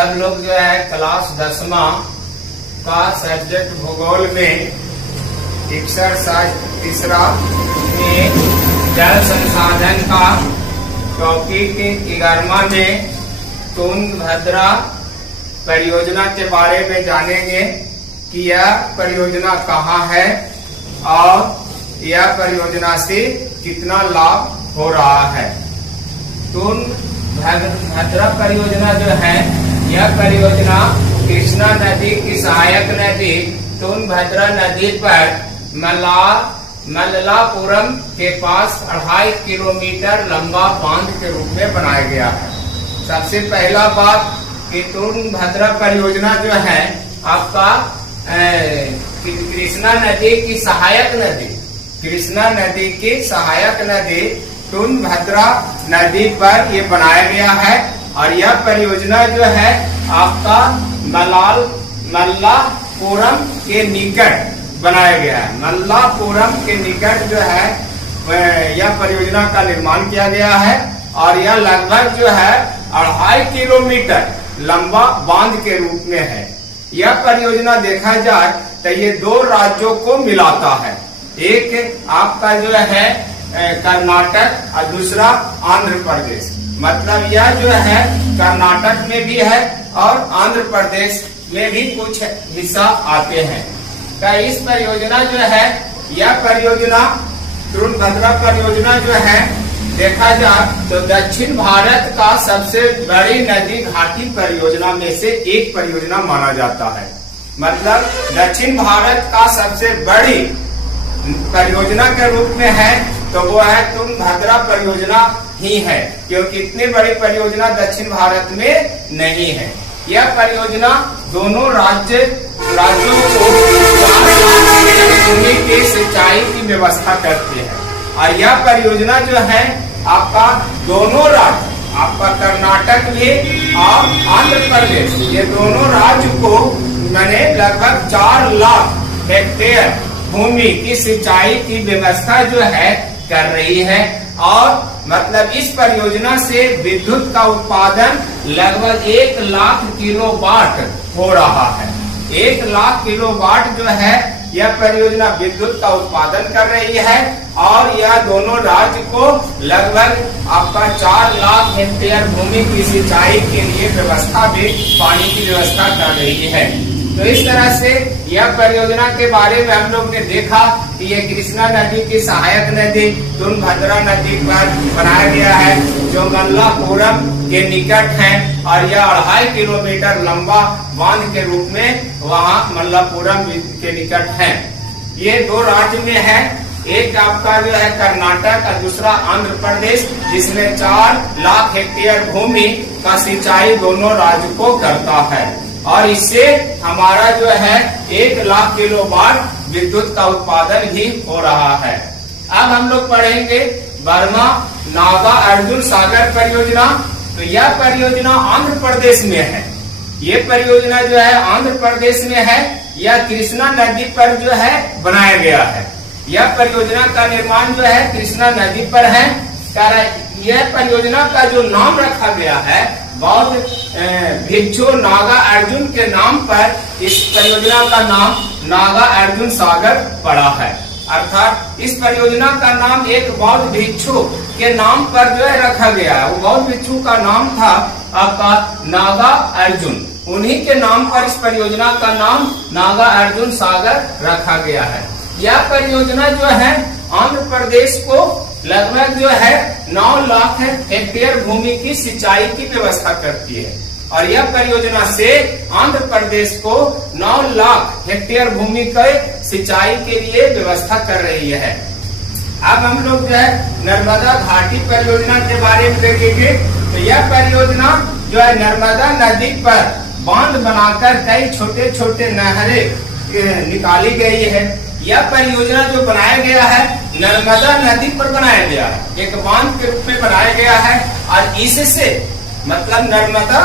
हम लोग जो है क्लास 10वां का सब्जेक्ट भूगोल में एक्सरसाइज 3 में जल संसाधन का टॉपिक 11वां में तुंगभद्रा परियोजना के बारे में जानेंगे कि यह परियोजना कहाँ है और यह परियोजना से कितना लाभ हो रहा है। तुंगभद्रा परियोजना जो है, यह परियोजना कृष्णा नदी की सहायक नदी तुंगभद्रा नदी पर मल्लापुरम के पास 2.5 किलोमीटर लंबा बांध के रूप में बनाया गया है। सबसे पहला बात कि तुंगभद्रा परियोजना जो है आपका कृष्णा नदी की सहायक नदी, कृष्णा नदी की सहायक नदी तुंगभद्रा नदी पर ये बनाया गया है। और यह परियोजना जो है आपका मल्लापुरम के निकट बनाया गया है। मल्लापुरम के निकट जो है यह परियोजना का निर्माण किया गया है और यह लगभग जो है 2.5 किलोमीटर लंबा बांध के रूप में है। यह परियोजना देखा जाए तो ये 2 राज्यों को मिलाता है। एक आपका जो है कर्नाटक और दूसरा आंध्र प्रदेश। मतलब यह जो है कर्नाटक में भी है और आंध्र प्रदेश में भी कुछ हिस्सा आते हैं। तो इस परियोजना जो है, यह परियोजना तुंगभद्रा परियोजना जो है देखा जाए तो दक्षिण भारत का सबसे बड़ी नदी घाटी परियोजना में से एक परियोजना माना जाता है। मतलब दक्षिण भारत का सबसे बड़ी परियोजना के रूप में है तो वो है तुंगभद्रा परियोजना ही है, क्योंकि इतनी बड़ी परियोजना दक्षिण भारत में नहीं है। यह परियोजना दोनों राज्यों को भूमि की सिंचाई की व्यवस्था करती है। और यह परियोजना जो है आपका दोनों राज्य, आपका कर्नाटक भी और आंध्र प्रदेश, ये दोनों राज्य को मैंने लगभग 4 लाख हेक्टेयर भूमि की सिंचाई की व्यवस्था जो है कर रही है। और मतलब इस परियोजना से विद्युत का उत्पादन लगभग 1 लाख किलोवाट हो रहा है। 1 लाख किलोवाट जो है यह परियोजना विद्युत का उत्पादन कर रही है और यह दोनों राज्य को लगभग आपका 4 लाख हेक्टेयर भूमि की सिंचाई के लिए व्यवस्था भी, पानी की व्यवस्था कर रही है। तो इस तरह से यह परियोजना के बारे में हम लोग ने देखा कि यह कृष्णा नदी की सहायक नदी तुंगभद्रा नदी पर बनाया गया है, जो मल्लापुरम के निकट है और यह 2.5 किलोमीटर लंबा बांध के रूप में वहाँ मल्लापुरम के निकट है। ये 2 राज्य में है, एक आपका जो है कर्नाटक और दूसरा आंध्र प्रदेश, जिसमें 4 लाख हेक्टेयर भूमि का सिंचाई दोनों राज्य को करता है। और इससे हमारा जो है 1 लाख किलोवाट विद्युत का उत्पादन भी हो रहा है। अब हम लोग पढ़ेंगे बर्मा नागा अर्जुन सागर परियोजना। तो यह परियोजना आंध्र प्रदेश में है। ये परियोजना जो है आंध्र प्रदेश में है। यह कृष्णा नदी पर जो है बनाया गया है। यह परियोजना का निर्माण जो है कृष्णा नदी पर है। यह परियोजना का जो नाम रखा गया है बौद्ध भिक्षु नागा अर्जुन के नाम पर इस परियोजना का नाम नागा अर्जुन सागर पड़ा है। अर्थात इस परियोजना का नाम एक बौद्ध भिक्षु के नाम पर जो है रखा गया है। वो बौद्ध भिक्षु का नाम था आपका नागा अर्जुन। उन्हीं के नाम पर इस परियोजना का नाम नागा अर्जुन सागर रखा गया है। यह परियोजना जो है आंध्र प्रदेश को लगभग जो है 9 लाख हेक्टेयर भूमि की सिंचाई की व्यवस्था करती है। और यह परियोजना से आंध्र प्रदेश को 9 लाख हेक्टेयर भूमि के सिंचाई के लिए व्यवस्था कर रही है। अब हम लोग जो है नर्मदा घाटी परियोजना के बारे में देखेंगे। तो यह परियोजना जो है नर्मदा नदी पर बांध बनाकर कई छोटे छोटे नहरें निकाली गई है। यह परियोजना जो बनाया गया है नर्मदा नदी पर बनाया गया है, एक बांध के रूप में बनाया गया है। और इससे मतलब नर्मदा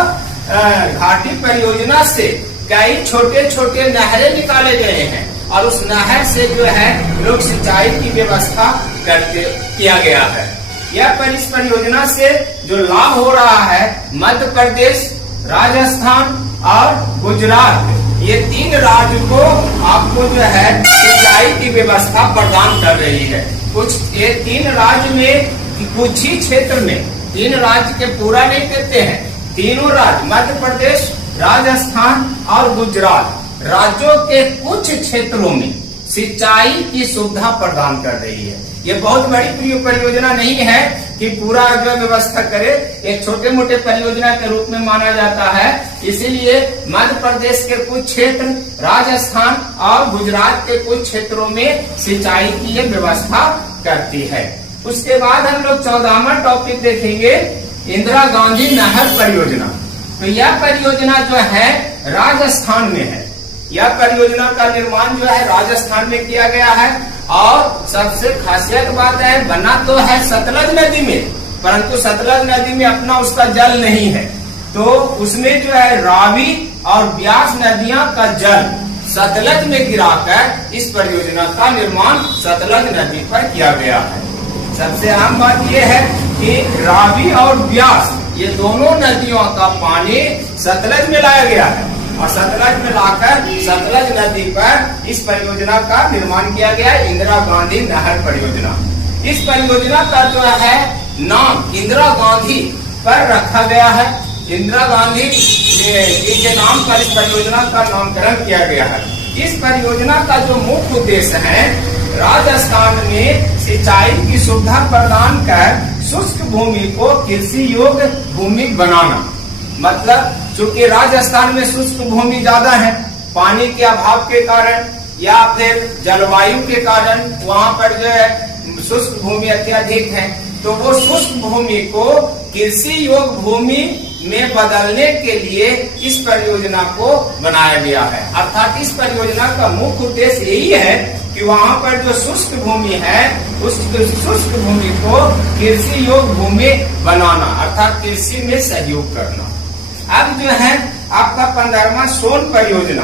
घाटी परियोजना से कई छोटे छोटे नहरें निकाले गए हैं और उस नहर से जो है लोग सिंचाई की व्यवस्था किया गया है। यह इस परियोजना से जो लाभ हो रहा है मध्य प्रदेश राजस्थान और गुजरात, ये 3 राज्य को आपको जो है सिंचाई की व्यवस्था प्रदान कर रही है। कुछ ये 3 राज्य में कुछ ही क्षेत्र में, 3 राज्य के पूरा नहीं कहते हैं, तीनों राज्य मध्य प्रदेश, राजस्थान और गुजरात राज्यों के कुछ क्षेत्रों में सिंचाई की सुविधा प्रदान कर रही है। ये बहुत बड़ी परियोजना नहीं है कि पूरा जो व्यवस्था करे, एक छोटे मोटे परियोजना के रूप में माना जाता है। इसीलिए मध्य प्रदेश के कुछ क्षेत्र, राजस्थान और गुजरात के कुछ क्षेत्रों में सिंचाई की ये व्यवस्था करती है। उसके बाद हम लोग 14वां टॉपिक देखेंगे, इंदिरा गांधी नहर परियोजना। तो यह परियोजना जो है राजस्थान में है। यह परियोजना का निर्माण जो है राजस्थान में किया गया है और सबसे खासियत बात है, बना तो है सतलज नदी में, परंतु सतलज नदी में अपना उसका जल नहीं है, तो उसमें जो है रावी और ब्यास नदियां का जल सतलज में गिराकर इस परियोजना का निर्माण सतलज नदी पर किया गया है। सबसे आम बात यह है कि रावी और ब्यास ये दोनों नदियों का पानी सतलज में लाया गया है और सतलज में लाकर सतलज नदी पर इस परियोजना का निर्माण किया गया है, इंदिरा गांधी नहर परियोजना। इस परियोजना का जो है नाम इंदिरा गांधी पर रखा गया है। इंदिरा गांधी के नाम पर इस परियोजना का नामकरण किया गया है। इस परियोजना का जो मुख्य उद्देश्य है, राजस्थान में सिंचाई की सुविधा प्रदान कर शुष्क भूमि को कृषि योग्य भूमि बनाना। मतलब चूंकि राजस्थान में शुष्क भूमि ज्यादा है, पानी के अभाव के कारण या फिर जलवायु के कारण वहाँ पर जो है शुष्क भूमि अत्यधिक है, तो वो शुष्क भूमि को कृषि योग्य भूमि में बदलने के लिए इस परियोजना को बनाया गया है। अर्थात इस परियोजना का मुख्य उद्देश्य यही है कि वहाँ पर जो शुष्क भूमि है उस शुष्क भूमि को कृषि योग्य भूमि बनाना, अर्थात कृषि में सहयोग करना। अब जो है आपका 15वां सोन परियोजना।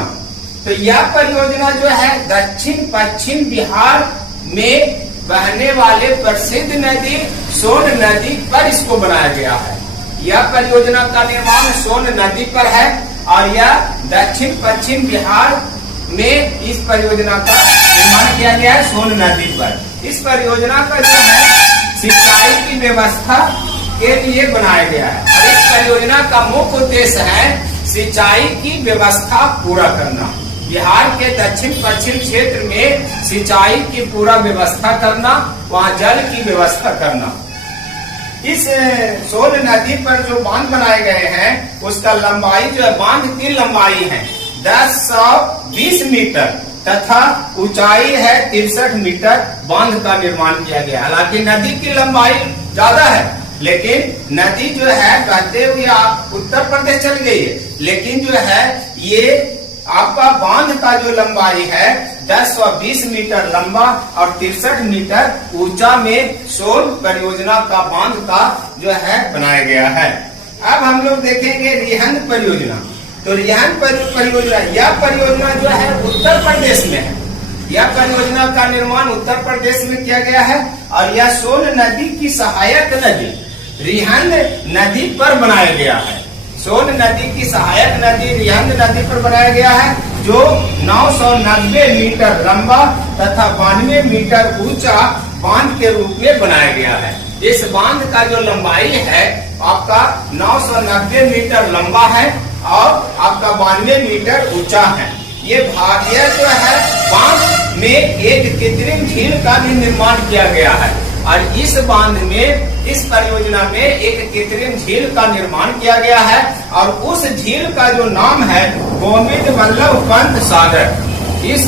तो यह परियोजना जो है दक्षिण पश्चिम बिहार में बहने वाले प्रसिद्ध नदी सोन नदी पर इसको बनाया गया है। यह परियोजना का निर्माण सोन नदी पर है और यह दक्षिण पश्चिम बिहार में इस परियोजना का निर्माण किया गया है सोन नदी पर। इस परियोजना का जो है सिंचाई की व्यवस्था के लिए बनाया गया है और इस परियोजना का मुख्य उद्देश्य है सिंचाई की व्यवस्था पूरा करना। बिहार के दक्षिण पश्चिम क्षेत्र में सिंचाई की पूरा व्यवस्था करना, वहाँ जल की व्यवस्था करना। इस सोन नदी पर जो बांध बनाए गए हैं उसका लंबाई जो है, बांध की लंबाई है 1020 मीटर तथा ऊंचाई है 63 मीटर। बांध का निर्माण किया गया। हालांकि नदी की लंबाई ज्यादा है, लेकिन नदी जो है कहते हुए आप उत्तर प्रदेश चल गई है, लेकिन जो है ये आपका बांध का जो लंबाई है 1020 मीटर लंबा और 63 मीटर ऊंचा में सोन परियोजना का बांध का जो है बनाया गया है। अब हम लोग देखेंगे रिहंद परियोजना। तो रिहंद परियोजना, यह परियोजना जो है उत्तर प्रदेश में है। यह परियोजना का निर्माण उत्तर प्रदेश में किया गया है और यह सोन नदी की सहायक नदी रिहंद नदी पर बनाया गया है। सोन नदी की सहायक नदी रिहंद नदी पर बनाया गया है, जो 990 मीटर लंबा तथा 92 मीटर ऊंचा बांध के रूप में बनाया गया है। इस बांध का जो लंबाई है आपका 990 मीटर लंबा है और आपका 92 मीटर ऊंचा है। ये भाग्य जो है बांध में एक कृत्रिम झील का भी निर्माण किया गया है और इस बांध में, इस परियोजना में एक कृत्रिम झील का निर्माण किया गया है और उस झील का जो नाम है गोविंद वल्लभ पंत सागर। इस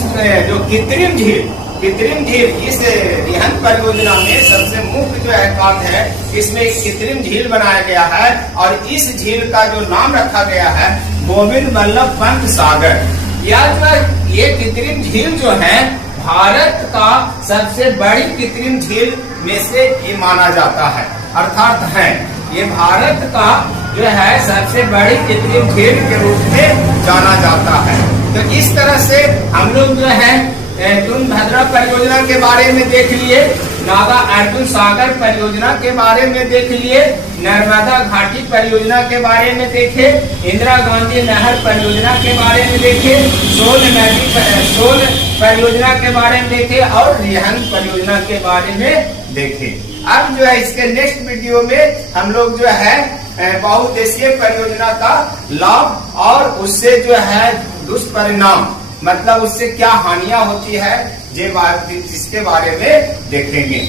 जो कृत्रिम झील इस रिहंद परियोजना में सबसे मुख्य जो है कार्य है, इसमें एक कृत्रिम झील बनाया गया है और इस झील का जो नाम रखा गया है गोविंद वल्लभ पंत सागर। ये कृत्रिम झील जो है भारत का सबसे बड़ी कृत्रिम झील में से ये माना जाता है, अर्थात है ये भारत का जो है सबसे बड़ी कृत्रिम झील के रूप में जाना जाता है। तो इस तरह से हम लोग जो है तुंगभद्रा परियोजना के बारे में देख लिए। नागा अर्जुन सागर परियोजना के बारे में देख लिए, नर्मदा घाटी परियोजना के बारे में देखे, इंदिरा गांधी नहर परियोजना के बारे में देखे, सोन परियोजना के बारे में देखे और रिहंद परियोजना के बारे में देखे। अब जो है इसके नेक्स्ट वीडियो में हम लोग जो है बहुउद्देशीय परियोजना का लाभ और उससे जो है दुष्परिणाम, मतलब उससे क्या हानियां होती है, ये बात जिसके बारे में देखेंगे।